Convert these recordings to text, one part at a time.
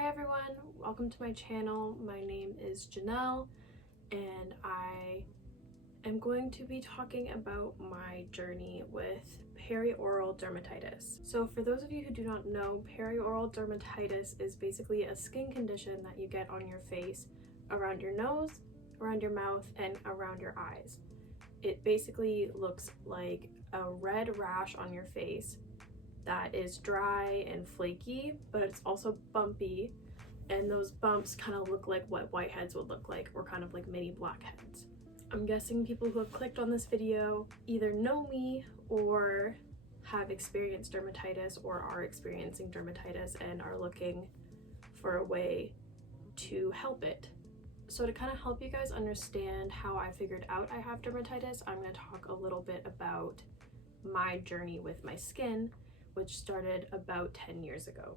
Hi everyone, welcome to my channel. My name is Janelle and I am going to be talking about my journey with perioral dermatitis. So for those of you who do not know, perioral dermatitis is basically a skin condition that you get on your face, around your nose, around your mouth, and around your eyes. It basically looks like a red rash on your face that is dry and flaky, but it's also bumpy, and those bumps kind of look like what whiteheads would look like, or kind of like mini blackheads. I'm guessing people who have clicked on this video either know me or have experienced dermatitis or are experiencing dermatitis and are looking for a way to help it. So to kind of help you guys understand how I figured out I have dermatitis, I'm going to talk a little bit about my journey with my skin, which started about 10 years ago.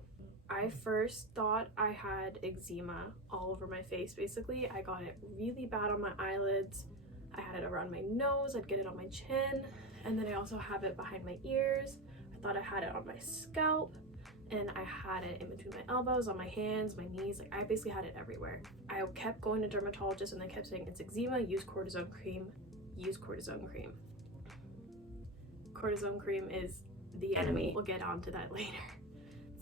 I first thought I had eczema all over my face. Basically, I got it really bad on my eyelids. I had it around my nose, I'd get it on my chin, and then I also have it behind my ears. I thought I had it on my scalp, and I had it in between my elbows, on my hands, my knees. Like, I basically had it everywhere. I kept going to dermatologists and they kept saying, it's eczema, use cortisone cream, use cortisone cream. Cortisone cream is the enemy. We'll get onto that later.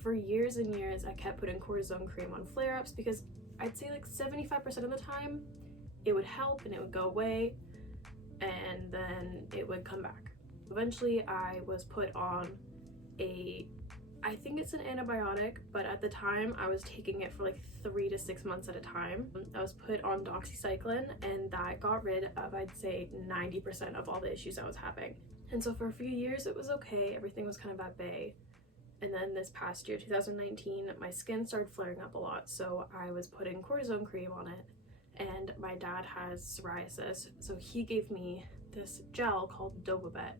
For years and years, I kept putting cortisone cream on flare-ups because I'd say like 75% of the time it would help and it would go away and then it would come back. Eventually, I was put on I think it's an antibiotic, but at the time I was taking it for like 3 to 6 months at a time. I was put on Tetracycline, and that got rid of, I'd say, 90% of all the issues I was having. And so for a few years it was okay, everything was kind of at bay. And then this past year, 2019, my skin started flaring up a lot, so I was putting cortisone cream on it. And my dad has psoriasis, so he gave me this gel called Dopabet,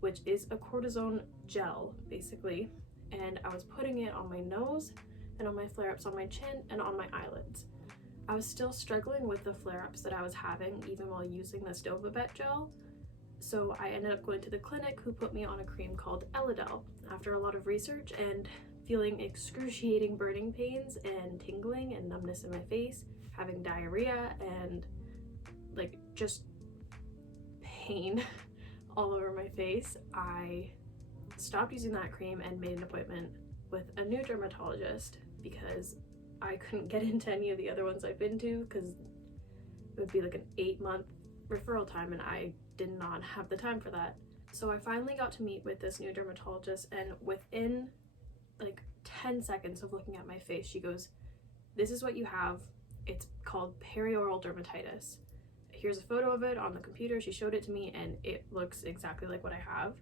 which is a cortisone gel, basically. And I was putting it on my nose and on my flare-ups on my chin and on my eyelids. I was still struggling with the flare-ups that I was having even while using this Dopabet gel. So I ended up going to the clinic, who put me on a cream called Elidel. After a lot of research and feeling excruciating burning pains and tingling and numbness in my face, having diarrhea and like just pain all over my face, I stopped using that cream and made an appointment with a new dermatologist because I couldn't get into any of the other ones I've been to because it would be like an 8-month referral time and I did not have the time for that. So I finally got to meet with this new dermatologist, and within like 10 seconds of looking at my face, she goes, "This is what you have. It's called perioral dermatitis. Here's a photo of it on the computer." She showed it to me and it looks exactly like what I have.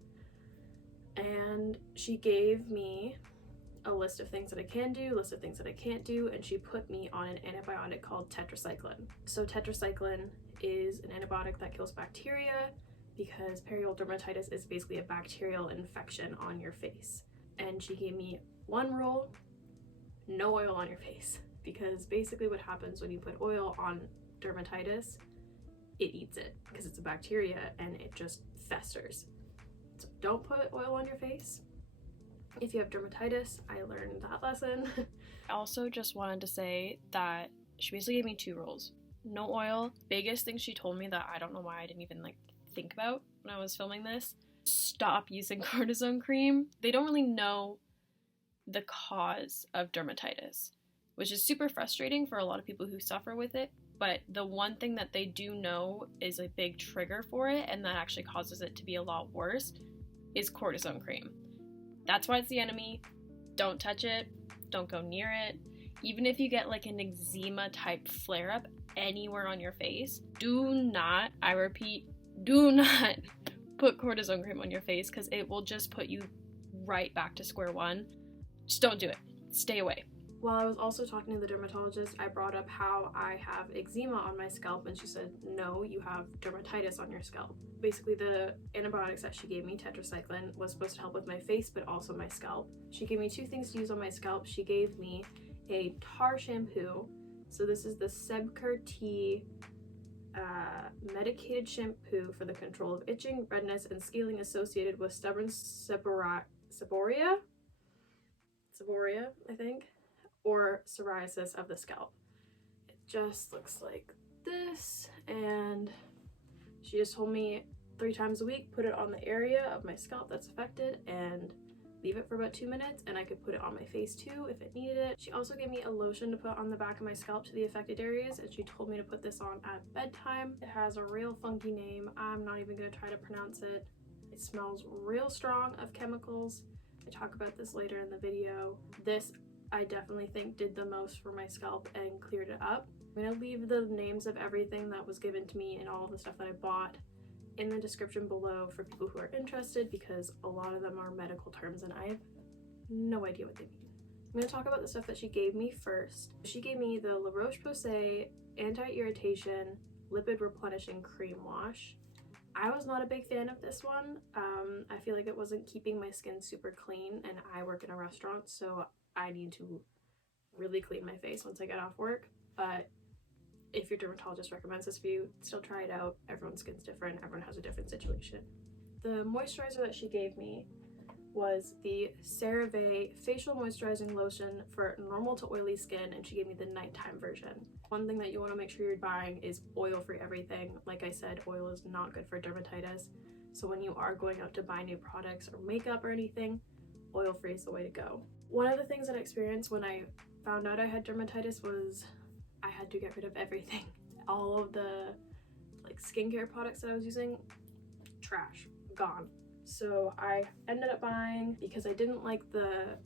And she gave me a list of things that I can do, list of things that I can't do, and she put me on an antibiotic called Tetracycline. So Tetracycline is an antibiotic that kills bacteria because perioral dermatitis is basically a bacterial infection on your face. And she gave me one rule: no oil on your face, because basically what happens when you put oil on dermatitis, it eats it because it's a bacteria and it just festers. So don't put oil on your face if you have dermatitis. I learned that lesson. I also just wanted to say that she basically gave me 2 rules. No oil. Biggest thing she told me that I don't know why I didn't even think about when I was filming this: stop using cortisone cream. They don't really know the cause of dermatitis, which is super frustrating for a lot of people who suffer with it. But the one thing that they do know is a big trigger for it, and that actually causes it to be a lot worse, is cortisone cream. That's why it's the enemy. Don't touch it. Don't go near it. Even if you get like an eczema type flare up anywhere on your face, do not, I repeat, do not put cortisone cream on your face, because it will just put you right back to square one. Just don't do it. Stay away. While I was also talking to the dermatologist, I brought up how I have eczema on my scalp, and she said, no, you have dermatitis on your scalp. Basically, the antibiotics that she gave me, Tetracycline, was supposed to help with my face, but also my scalp. She gave me 2 things to use on my scalp. She gave me a tar shampoo. So this is the Sebcur-T medicated shampoo for the control of itching, redness, and scaling associated with stubborn seborrhea, I think, or psoriasis of the scalp. It just looks like this, and she just told me 3 times a week, put it on the area of my scalp that's affected and leave it for about 2 minutes, and I could put it on my face too if it needed it. She also gave me a lotion to put on the back of my scalp to the affected areas, and she told me to put this on at bedtime. It has a real funky name. I'm not even gonna try to pronounce it. It smells real strong of chemicals. I talk about this later in the video. This I definitely think did the most for my scalp and cleared it up. I'm gonna leave the names of everything that was given to me and all the stuff that I bought in the description below for people who are interested, because a lot of them are medical terms and I have no idea what they mean. I'm going to talk about the stuff that she gave me first. She gave me the La Roche-Posay Anti-Irritation Lipid Replenishing Cream Wash. I was not a big fan of this one. I feel like it wasn't keeping my skin super clean, and I work in a restaurant, so I need to really clean my face once I get off work. But if your dermatologist recommends this for you, still try it out. Everyone's skin's different, everyone has a different situation. The moisturizer that she gave me was the CeraVe Facial Moisturizing Lotion for normal to oily skin, and she gave me the nighttime version. One thing that you want to make sure you're buying is oil-free everything. Like I said, oil is not good for dermatitis, so when you are going out to buy new products or makeup or anything, oil-free is the way to go. One of the things that I experienced when I found out I had dermatitis was I had to get rid of everything. All of the like skincare products that I was using, trash, gone. So I ended up buying, because I didn't like the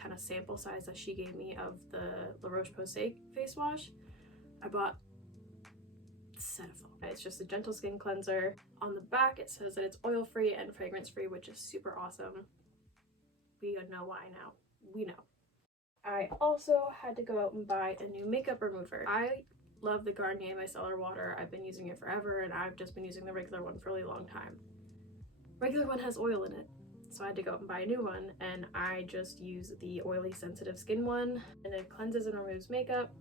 kind of sample size that she gave me of the La Roche-Posay face wash, I bought Cetaphil. It's just a gentle skin cleanser. On the back it says that it's oil free and fragrance free, which is super awesome. We know why now. We know. I also had to go out and buy a new makeup remover. I love the Garnier Micellar Water. I've been using it forever, and I've just been using the regular one for a really long time. Regular one has oil in it, so I had to go out and buy a new one, and I just use the oily sensitive skin one, and it cleanses and removes makeup,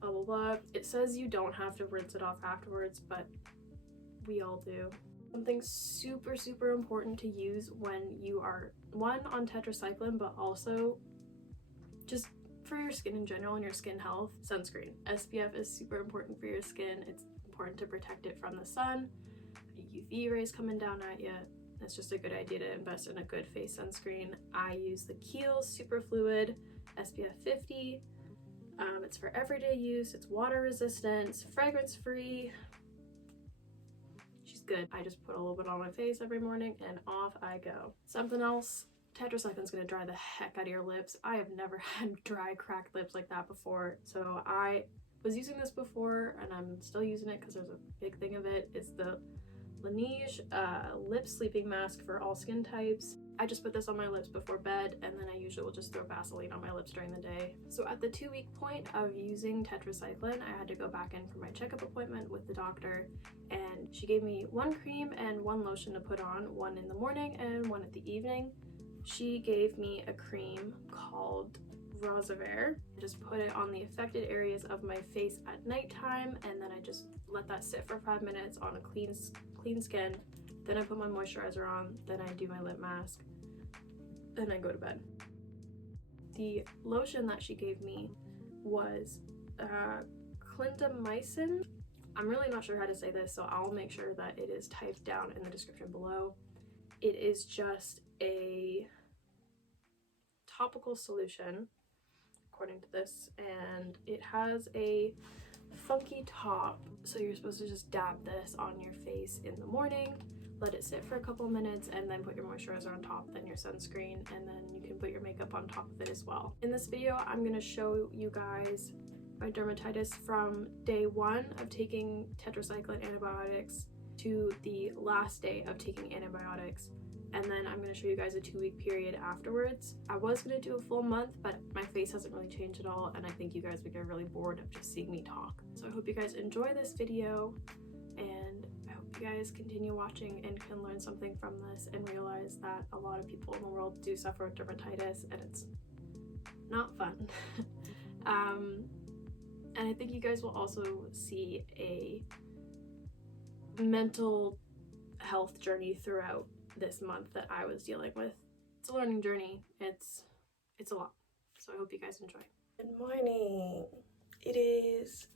blah blah blah. It says you don't have to rinse it off afterwards, but we all do. Something super important to use when you are, one, on tetracycline, but also just for your skin in general and your skin health, sunscreen. SPF is super important for your skin. It's important to protect it from the sun, UV rays coming down at you. It's just a good idea to invest in a good face sunscreen. I use the Kiehl's Super Fluid SPF 50. It's for everyday use, it's water resistant, it's fragrance free. She's good. I just put a little bit on my face every morning and off I go. Something else, tetracycline's gonna dry the heck out of your lips. I have never had dry, cracked lips like that before. So I was using this before, and I'm still using it because there's a big thing of it. It's the Laneige lip sleeping mask for all skin types. I just put this on my lips before bed, and then I usually will just throw Vaseline on my lips during the day. So at the 2-week point of using tetracycline, I had to go back in for my checkup appointment with the doctor, and she gave me 1 cream and 1 lotion to put on, 1 in the morning and 1 at the evening. She gave me a cream called Rosiver. I just put it on the affected areas of my face at nighttime, and then I just let that sit for 5 minutes on a clean skin. Then I put my moisturizer on, then I do my lip mask, then I go to bed. The lotion that she gave me was clindamycin. I'm really not sure how to say this, so I'll make sure that it is typed down in the description below. It is just a topical solution, according to this, and it has a funky top. So you're supposed to just dab this on your face in the morning, let it sit for a couple minutes, and then put your moisturizer on top, then your sunscreen, and then you can put your makeup on top of it as well. In this video, I'm going to show you guys my dermatitis from day 1 of taking tetracycline antibiotics to the last day of taking antibiotics, and then I'm going to show you guys a 2-week period afterwards. I was going to do a full month, but my face hasn't really changed at all, and I think you guys would get really bored of just seeing me talk. So I hope you guys enjoy this video, and I hope you guys continue watching and can learn something from this and realize that a lot of people in the world do suffer with dermatitis, and it's not fun. And I think you guys will also see a mental health journey throughout this month that I was dealing with. It's a learning journey. It's a lot. So I hope you guys enjoy. Good morning. It is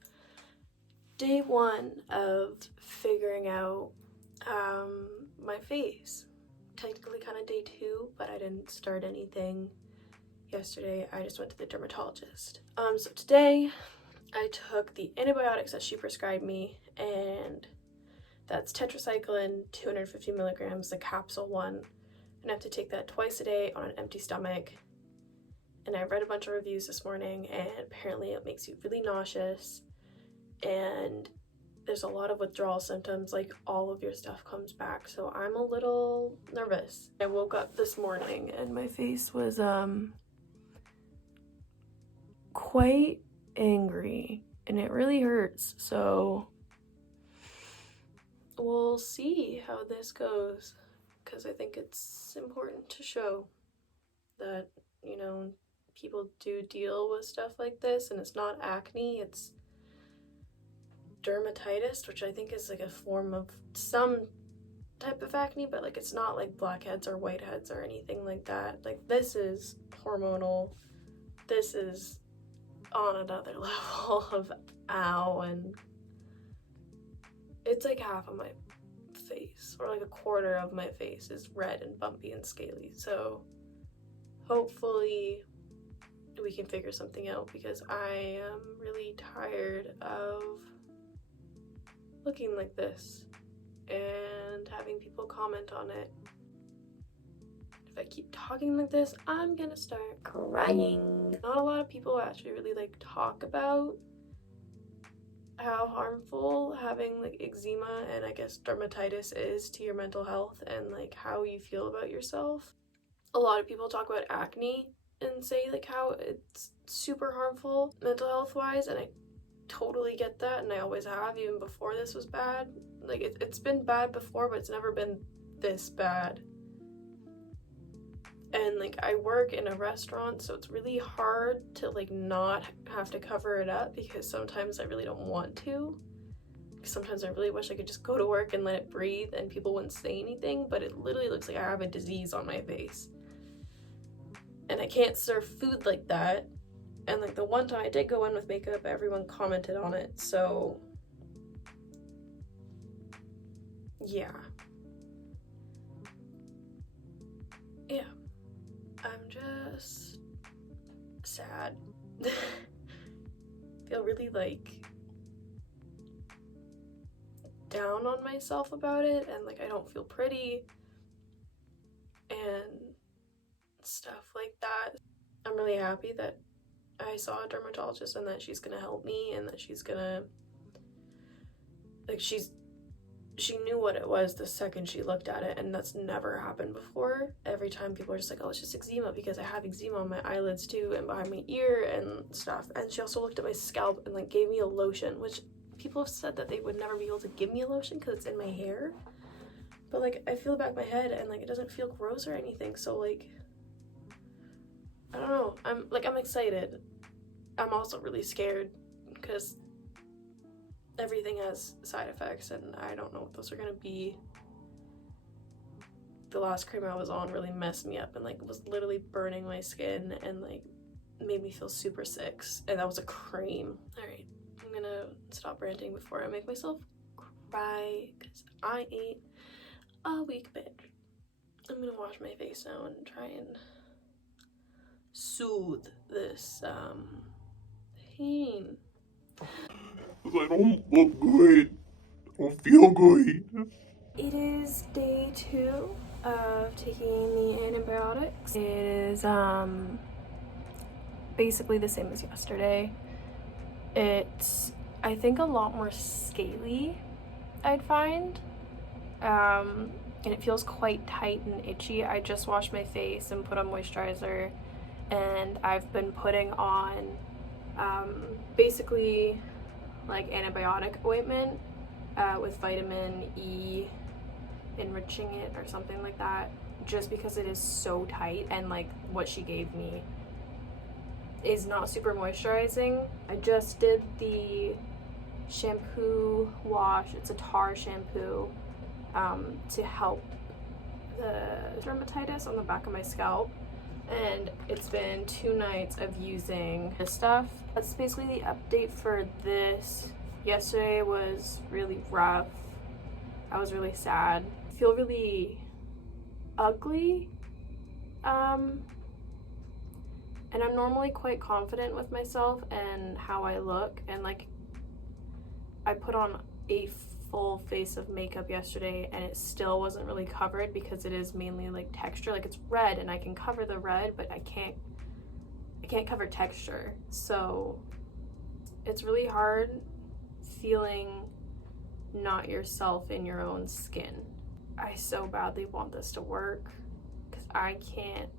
day 1 of figuring out my face. Technically kind of day 2, but I didn't start anything yesterday. I just went to the dermatologist. So today I took the antibiotics that she prescribed me, and that's Tetracycline, 250 milligrams, the capsule one. And I have to take that twice a day on an empty stomach. And I read a bunch of reviews this morning, and apparently it makes you really nauseous, and there's a lot of withdrawal symptoms, like all of your stuff comes back, so I'm a little nervous. I woke up this morning and my face was quite angry, and it really hurts, so we'll see how this goes, because I think it's important to show that, you know, people do deal with stuff like this, and it's not acne, it's dermatitis, which I think is like a form of some type of acne, but like it's not like blackheads or whiteheads or anything like that. Like this is hormonal, this is on another level of ow, and it's like half of my face, or like a quarter of my face is red and bumpy and scaly, so hopefully we can figure something out, because I am really tired of looking like this and having people comment on it. If I keep talking like this, I'm gonna start crying. Not a lot of people actually really like talk about how harmful having like eczema and I guess dermatitis is to your mental health and like how you feel about yourself. A lot of people talk about acne and say like how it's super harmful mental health wise, and I totally get that, and I always have, even before this was bad. Like it's been bad before, but it's never been this bad. And like I work in a restaurant, so it's really hard to like not have to cover it up, because sometimes I really don't want to. Sometimes I really wish I could just go to work and let it breathe and people wouldn't say anything, but it literally looks like I have a disease on my face. And I can't serve food like that. And like the one time I did go in with makeup, everyone commented on it, so yeah. I'm just sad. Feel really like down on myself about it, and like I don't feel pretty and stuff like that. I'm really happy that I saw a dermatologist and that she's gonna help me, and that she's gonna, like, she knew what it was the second she looked at it, and that's never happened before. Every time people are just like, oh, it's just eczema, because I have eczema on my eyelids too and behind my ear and stuff. And she also looked at my scalp and like gave me a lotion, which people have said that they would never be able to give me a lotion because it's in my hair, but like I feel the back of my head and like it doesn't feel gross or anything, so like I don't know, I'm excited. I'm also really scared because everything has side effects and I don't know what those are gonna be. The last cream I was on really messed me up and like was literally burning my skin and like made me feel super sick, and that was a cream. Alright, I'm gonna stop ranting before I make myself cry because I ate a weak bitch. I'm gonna wash my face now and try and soothe this pain. I don't look good. I don't feel good. It is day 2 of taking the antibiotics. It is basically the same as yesterday. It's, I think, a lot more scaly, I'd find. And it feels quite tight and itchy. I just washed my face and put on moisturizer, and I've been putting on basically like antibiotic ointment with vitamin E, enriching it or something like that, just because it is so tight, and like what she gave me is not super moisturizing. I just did the shampoo wash. It's a Taro shampoo to help the dermatitis on the back of my scalp, and it's been 2 nights of using this stuff. That's basically the update for this. Yesterday was really rough. I was really sad. I feel really ugly. And I'm normally quite confident with myself and how I look, and like I put on a full face of makeup yesterday and it still wasn't really covered because it is mainly like texture. Like it's red and I can cover the red, but I can't cover texture. So it's really hard feeling not yourself in your own skin. I so badly want this to work because I can't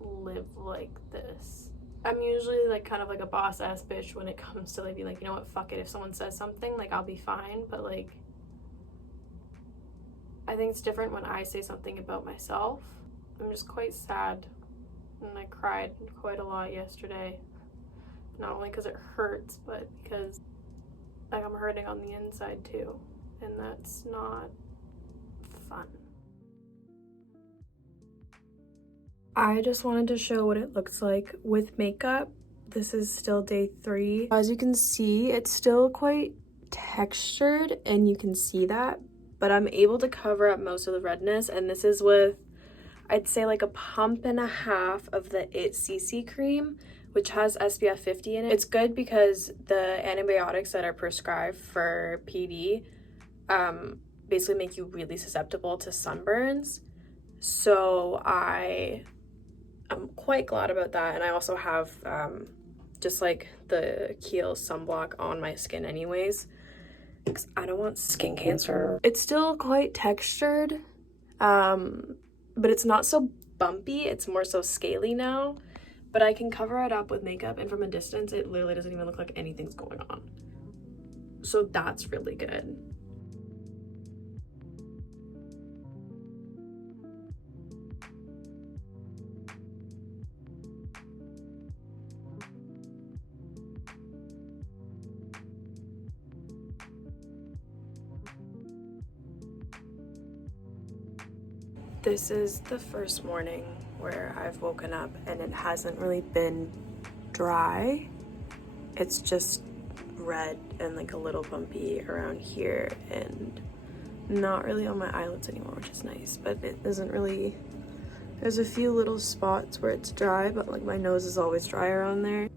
live like this. I'm usually like kind of like a boss ass bitch when it comes to like being like, you know what, fuck it, if someone says something, like I'll be fine. But like I think it's different when I say something about myself. I'm just quite sad, and I cried quite a lot yesterday, not only because it hurts, but because like I'm hurting on the inside too, and that's not fun. I just wanted to show what it looks like with makeup. This is still day 3. As you can see, it's still quite textured and you can see that, but I'm able to cover up most of the redness, and this is with, I'd say like a pump and a half of the It CC cream, which has SPF 50 in it. It's good because the antibiotics that are prescribed for PD basically make you really susceptible to sunburns. So I'm quite glad about that, and I also have just like the Kiehl's sunblock on my skin anyways, because I don't want skin cancer. It's still quite textured, but it's not so bumpy, it's more so scaly now, but I can cover it up with makeup, and from a distance it literally doesn't even look like anything's going on, so that's really good. This is the first morning where I've woken up and it hasn't really been dry. It's just red and like a little bumpy around here and not really on my eyelids anymore, which is nice, but it isn't really, there's a few little spots where it's dry, but like my nose is always dry around there.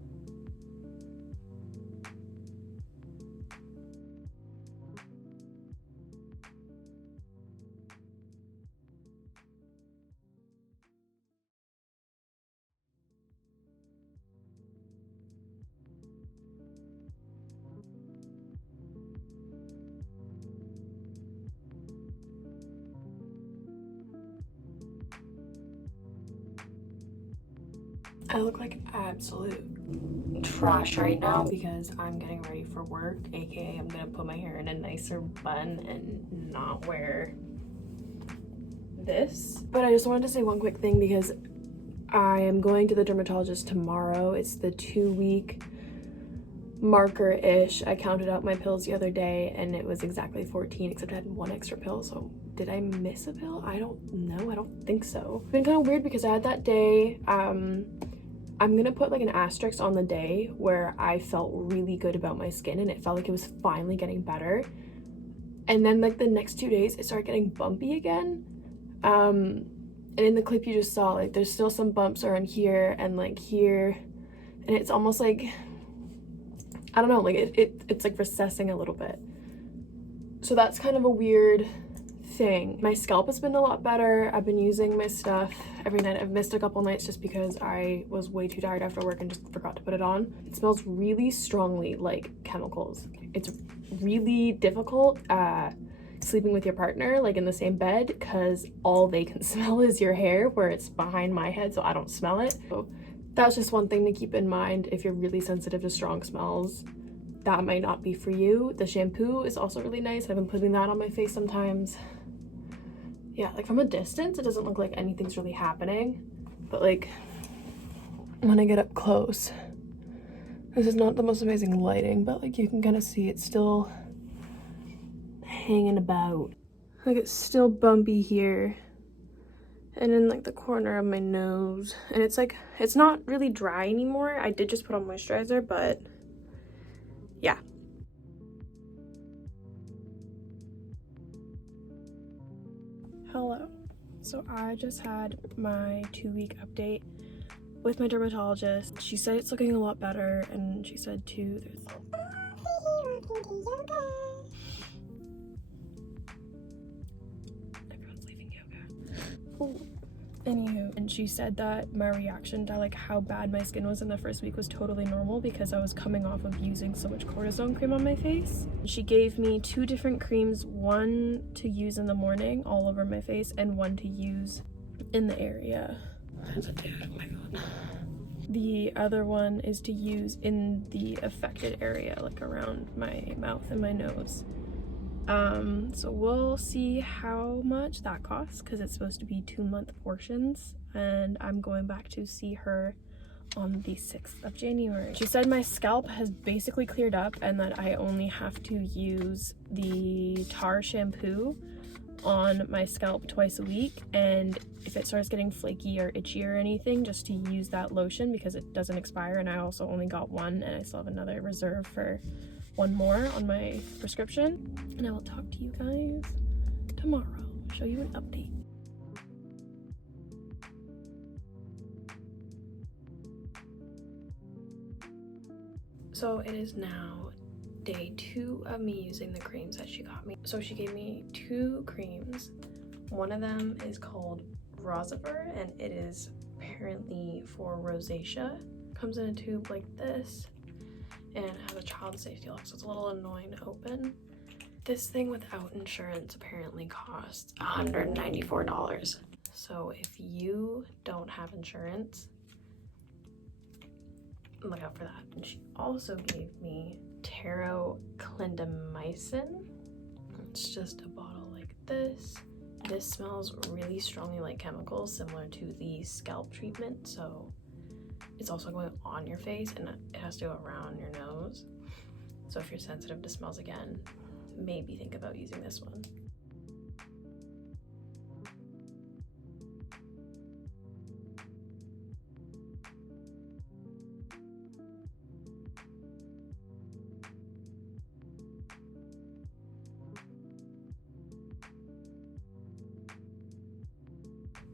I look like absolute trash right now because I'm getting ready for work, aka I'm gonna put my hair in a nicer bun and not wear this. But I just wanted to say one quick thing because I am going to the dermatologist tomorrow. It's the 2-week marker-ish. I counted out my pills the other day and it was exactly 14, except I had 1 extra pill. So did I miss a pill? I don't know. I don't think so. It's been kind of weird because I had that day, I'm gonna put like an asterisk on the day where I felt really good about my skin and it felt like it was finally getting better. And then like the next 2 days, it started getting bumpy again. And in the clip you just saw, like there's still some bumps around here and like here. And it's almost like, I don't know, like it's like recessing a little bit. So that's kind of a weird thing. My scalp has been a lot better. I've been using my stuff every night. I've missed a couple nights just because I was way too tired after work and just forgot to put it on. It smells really strongly like chemicals. It's really difficult sleeping with your partner like in the same bed because all they can smell is your hair, where it's behind my head, so I don't smell it. So that's just one thing to keep in mind if you're really sensitive to strong smells. That might not be for you. The shampoo is also really nice. I've been putting that on my face sometimes. Yeah, like from a distance, it doesn't look like anything's really happening. But like, when I get up close, this is not the most amazing lighting, but like you can kind of see it's still hanging about. Like it's still bumpy here. and in like the corner of my nose. And it's like, it's not really dry anymore. I did just put on moisturizer, but yeah. Hello. So I just had my 2-week update with my dermatologist. She said it's looking a lot better, and she said too there's everyone's leaving yoga. Ooh. Anywho, and she said that my reaction to like how bad my skin was in the first week was totally normal because I was coming off of using so much cortisone cream on my face. She gave me 2 different creams, one to use in the morning all over my face and one to use in the area. That's a dude, oh my god. The other one is to use in the affected area, like around my mouth and my nose. So we'll see how much that costs because it's supposed to be 2-month portions, and I'm going back to see her on the 6th of January. She said my scalp has basically cleared up and that I only have to use the Taro shampoo on my scalp twice a week, and if it starts getting flaky or itchy or anything, just to use that lotion because it doesn't expire, and I also only got one and I still have another reserve for one more on my prescription. And I will talk to you guys tomorrow, show you an update. So it is now day 2 of me using the creams that she got me. So she gave me 2 creams. One of them is called Rosiver, and it is apparently for rosacea. Comes in a tube like this and has a child safety lock, so it's a little annoying to open. This thing without insurance apparently costs $194. So if you don't have insurance, look out for that. And she also gave me Taro clindamycin. It's just a bottle like this. This smells really strongly like chemicals, similar to the scalp treatment, so it's also going on your face and it has to go around your nose. So if you're sensitive to smells again, maybe think about using this one.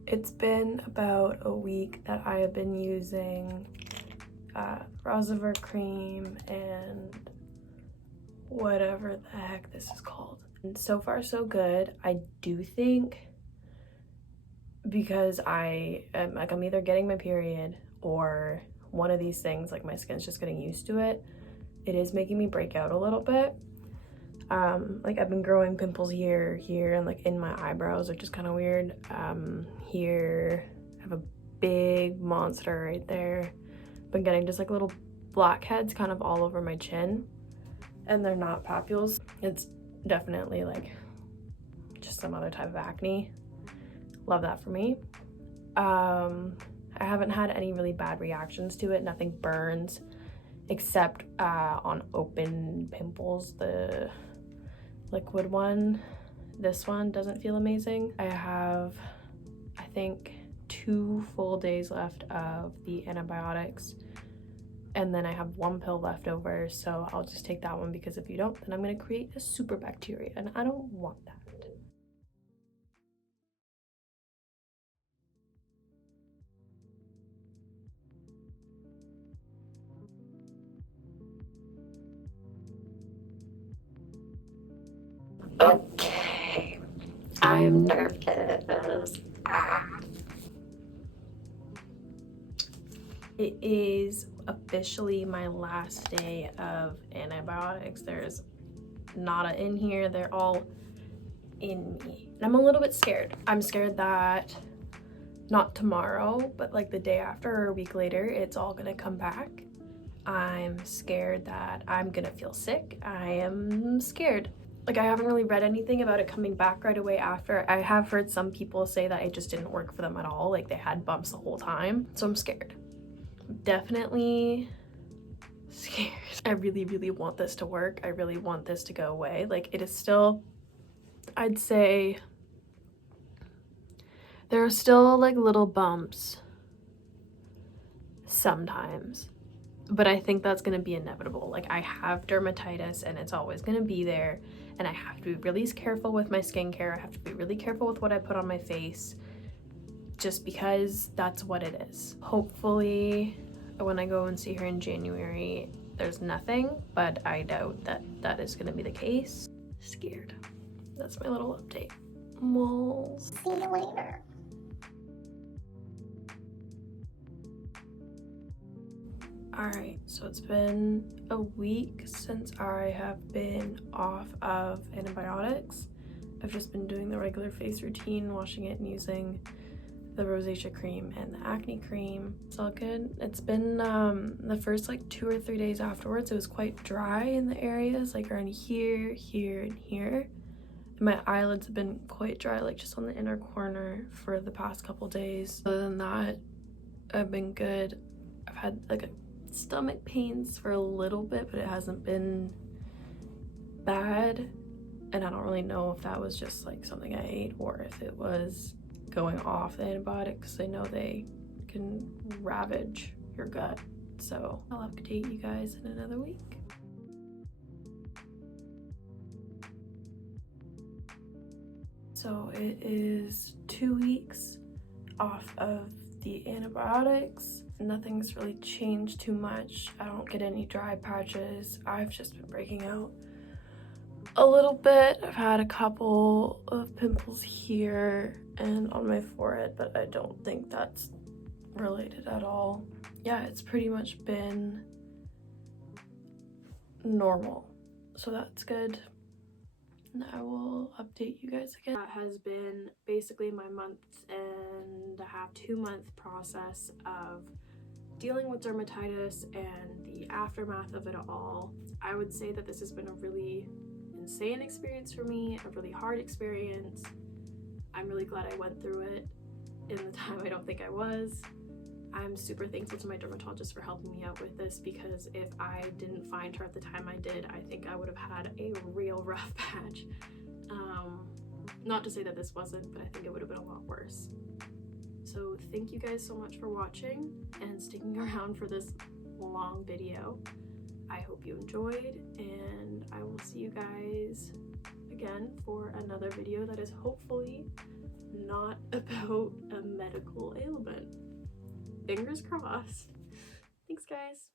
It's been about a week that I have been using Rosiver cream and whatever the heck this is called. And so far so good. I do think because I'm either getting my period or one of these things, like my skin's just getting used to it, it is making me break out a little bit. Like I've been growing pimples here, and like in my eyebrows, which is kind of weird. Here I have a big monster right there. Been getting just like little blackheads kind of all over my chin, and they're not papules. It's definitely like just some other type of acne. Love that for me. I haven't had any really bad reactions to it. Nothing burns except on open pimples. The liquid one, this one doesn't feel amazing. I have, I think, 2 full days left of the antibiotics, and then I have 1 pill left over, so I'll just take that one because if you don't, then I'm going to create a super bacteria, and I don't want that. Okay, I'm nervous. It is officially my last day of antibiotics. There's nada in here, they're all in me. And I'm a little bit scared. I'm scared that not tomorrow, but like the day after or a week later, it's all gonna come back. I'm scared that I'm gonna feel sick. I am scared. Like I haven't really read anything about it coming back right away after. I have heard some people say that it just didn't work for them at all. Like they had bumps the whole time. So I'm scared. Definitely scared. I really, really want this to work. I really want this to go away. Like it is still, I'd say There are still like little bumps sometimes, but I think that's gonna be inevitable. Like, I have dermatitis and it's always gonna be there, and I have to be really careful with my skincare. I have to be really careful with what I put on my face, just because that's what it is. Hopefully when I go and see her in January, there's nothing, but I doubt that that is gonna be the case. Scared. That's my little update. We'll see you later. Alright, so it's been a week since I have been off of antibiotics. I've just been doing the regular face routine, washing it and using the rosacea cream and the acne cream. It's all good. It's been the first like 2 or 3 days afterwards, it was quite dry in the areas like around here, here, and here. And my eyelids have been quite dry, like just on the inner corner for the past couple days. Other than that, I've been good. I've had like stomach pains for a little bit, but it hasn't been bad. And I don't really know if that was just like something I ate or if it was going off the antibiotics. I know they can ravage your gut. So I'll update you guys in another week. So it is 2 weeks off of the antibiotics. Nothing's really changed too much. I don't get any dry patches. I've just been breaking out a little bit. I've had a couple of pimples here and on my forehead, but I don't think that's related at all. Yeah, it's pretty much been normal, so that's good. And I will update you guys again. That has been basically my month and a half, 2-month process of dealing with dermatitis and the aftermath of it all. I would say that this has been a really insane experience for me, a really hard experience. I'm really glad I went through it in the time I don't think I was. I'm super thankful to my dermatologist for helping me out with this, because if I didn't find her at the time I did, I think I would have had a real rough patch. Not to say that this wasn't, but I think it would have been a lot worse. So thank you guys so much for watching and sticking around for this long video. I hope you enjoyed, and I will see you guys again for another video that is hopefully not about a medical ailment. Fingers crossed. Thanks, guys.